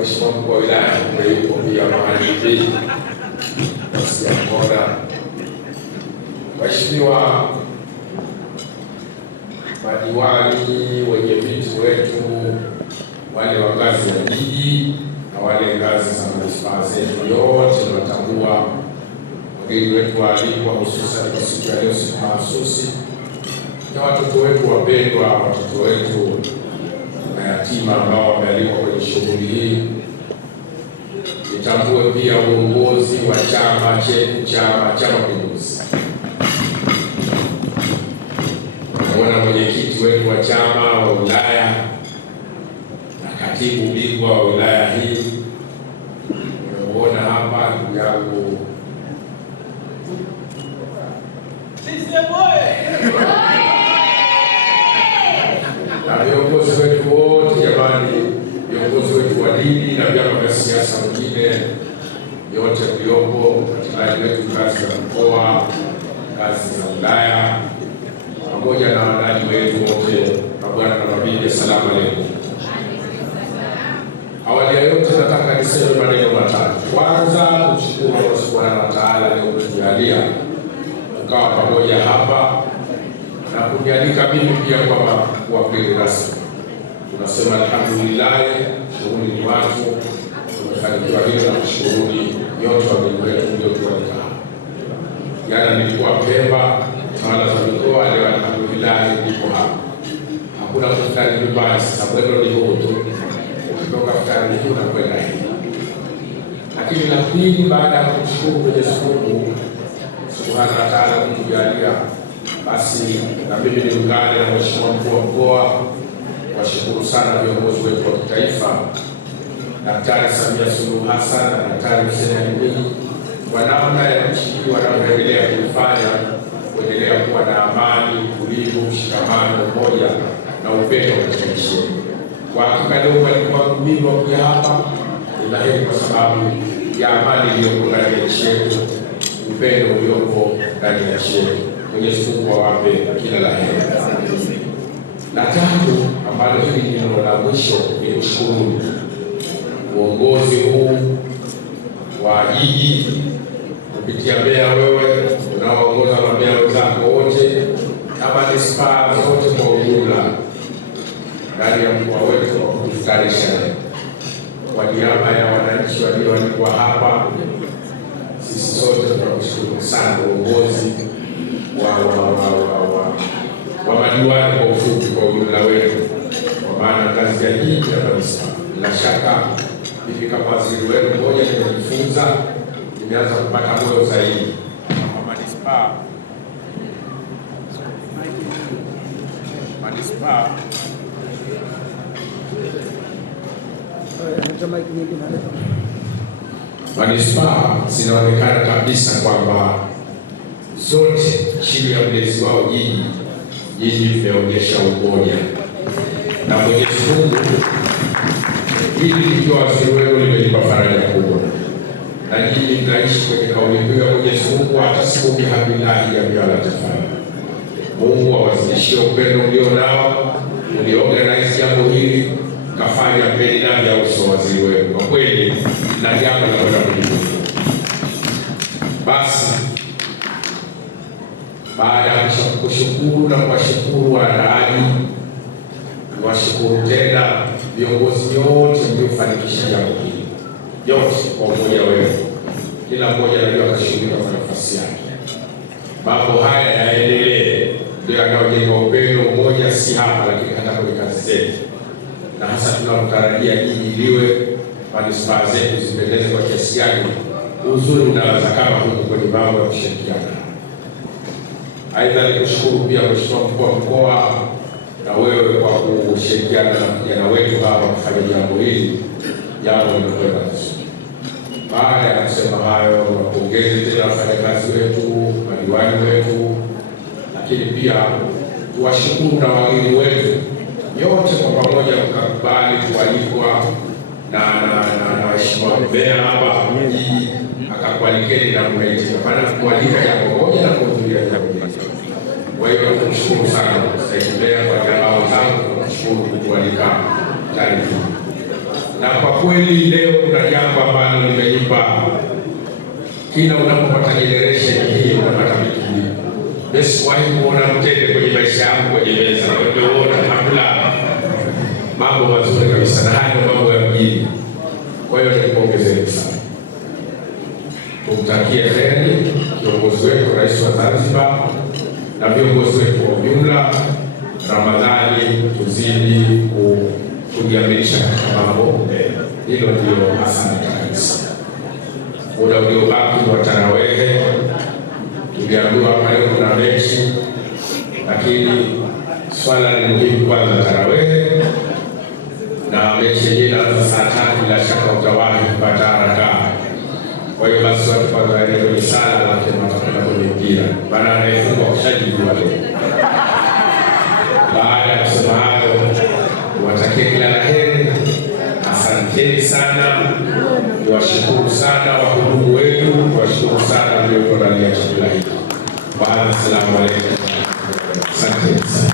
Mheshimiwa Mkuu wa Wilaya yuko pia mahali hivi sijaona. Waheshimiwa madiwani, wenye viti wetu, wale wa ngazi ya jiji na wale ngazi za manispaa zetu, yote tunatambua wageni wetu waalikwa, hususan kwa siku ya leo, siku mahsusi na watoto wetu wapendwa, watoto wetu mayatima ambao wamealikwa kwenye shughuli hii. Nitambue pia uongozi wa chama chetu, Chama cha Mapinduzi. Naona mwenyekiti wetu wa chama wa wilaya na katibu bingwa wa wilaya hii, unaona hapa ndugu yangu na viongozi wetu wote jamani, viongozi wetu wa dini na vyama vya siasa wengine yote mliopo, watendaji wetu ngazi za mkoa, ngazi za wilaya, pamoja na wandani wetu wote, mabwana na mabibi, asalamu alaykum. Awali ya yote nataka niseme maneno matatu. Kwanza, kumshukuru Allah Subhanahu wa Ta'ala leo kutujalia tukawa pamoja hapa na kunialika mimi pia kwa mgeni rasmi. Tunasema alhamdulillah, shughuli ni watu, tumefanikiwa hilo na kushughuli yote wageni wetu ndio tualika. Jana nilikuwa Pemba, tawala za mikoa, leo alhamdulillah niko hapa. Hakuna kufutari nyumbani, sasa mwendo ni huu tu. Kutoka futari huu na kwenda hii. Lakini la pili, baada ya kumshukuru Mwenyezi Mungu Subhanahu wa Ta'ala kutujalia, basi na mimi niungane na Mheshimiwa Mkuu wa Mkoa washukuru sana viongozi wetu wa kitaifa, Daktari Samia Suluhu Hassan na Daktari Hussein Ali Mwinyi, kwa namna ya nchi hii wanavyoendelea kuifanya kuendelea kuwa na amani, utulivu, mshikamano, umoja na upendo katika nchi yetu. Kwa hakika leo walikuwa mimi wakuja hapa ni dhahiri kwa sababu ya amani iliyopo ndani ya nchi yetu, upendo uliopo ndani ya nchi yetu. Mwenyezi Mungu awape kila la heri. La tatu ambalo hili ni neno la mwisho ni kushukuru uongozi huu wa jiji kupitia meya wewe unaoongoza na meya wenzako wote na manispaa zote kwa ujumla ndani ya mkoa wetu wa kutustarisha. Kwa niaba ya wananchi walioalikwa hapa, sisi sote tunakushukuru sana uongozi wa madiwani kwa ufupi kwa ujumla wetu, kwa maana kazi ya jiji na manispaa. Bila shaka hivi kama waziri wenu mmoja nimejifunza, nimeanza kupata moyo zaidi kwa manispaa zinaonekana kabisa kwamba zote chini ya mlezi wao jiji limeonyesha umoja na Mwenyezi Mungu. Hili likiwa waziri wenu limenipa faraja kubwa, na nyinyi mnaishi kwenye kauli mbiu ya Mwenyezi Mungu, hata siku bihamdillahi ya wala tafanya. Mungu awazidishie upendo mlio nao, mliorganize jambo hili, kafanya mbele ndani ya uso waziri wenu. Kwa kweli na jambo la kwenda kujifunza. Basi baada ya kushukuru na kuwashukuru waandaaji, niwashukuru tena viongozi wote mliofanikisha jambo hili, yote kwa umoja wenu, kila mmoja anajua kashughulika kwa nafasi yake. Mambo haya yaendelee, ndio yanayojenga upendo, umoja, si hapa lakini hata kwenye kazi zetu, na hasa tunatarajia jiji liwe, manispaa zetu zipendeze kwa kiasi gani. Uzuri unaweza kama huku kwenye mambo ya kushirikiana. Aidha, nikushukuru pia Mheshimiwa Mkuu wa Mkoa na wewe kwa kushirikiana na vijana wetu hapa kufanya jambo hili, jambo limekwenda vizuri. Baada ya kusema hayo, wapongeze tena wafanyakazi wetu, madiwani wetu, lakini pia tuwashukuru na wageni wetu yote kwa pamoja mkakubali kualikwa na waheshimiwa meya hapa jiji akakualikeni na mnaitika. Maana kualika jambo moja na kuhudhuria jambo moja. Kwa hiyo tunashukuru sana Said Meya kwa jambo zangu, tunashukuru kualika taarifa. Na kwa kweli leo kuna jambo ambalo limenipa, kila unapopata generation hii unapata vitu vingi. Basi wahi kuona mtende kwenye maisha yangu kwenye meza, unaona kabla mambo mazuri kabisa, na hayo mambo ya mjini. Kwa hiyo nikupongezeni sana, tumtakie heri kiongozi wetu, Rais wa Zanzibar na viongozi wetu kwa ujumla. Ramadhani tuzidi kujiaminisha katika mambo, hilo ndio asante kabisa. Muda uliobaki wa tarawehe, tuliambiwa pale kuna mechi, lakini swala ni muhimu kwanza tarawehe, na mechi hii inaanza saa 3, bila shaka utawahi kupata haraka. Kwa hiyo basi watu kwanza ni sana, lakini watakwenda kwenye mpira, maana anayefungwa kushajijua leo. Baada ya kusema hayo, watakie kila la heri. Asanteni sana, niwashukuru sana wahudumu wetu, niwashukuru sana mliotuandalia chakula hiki. Assalamu alaikum. Asante.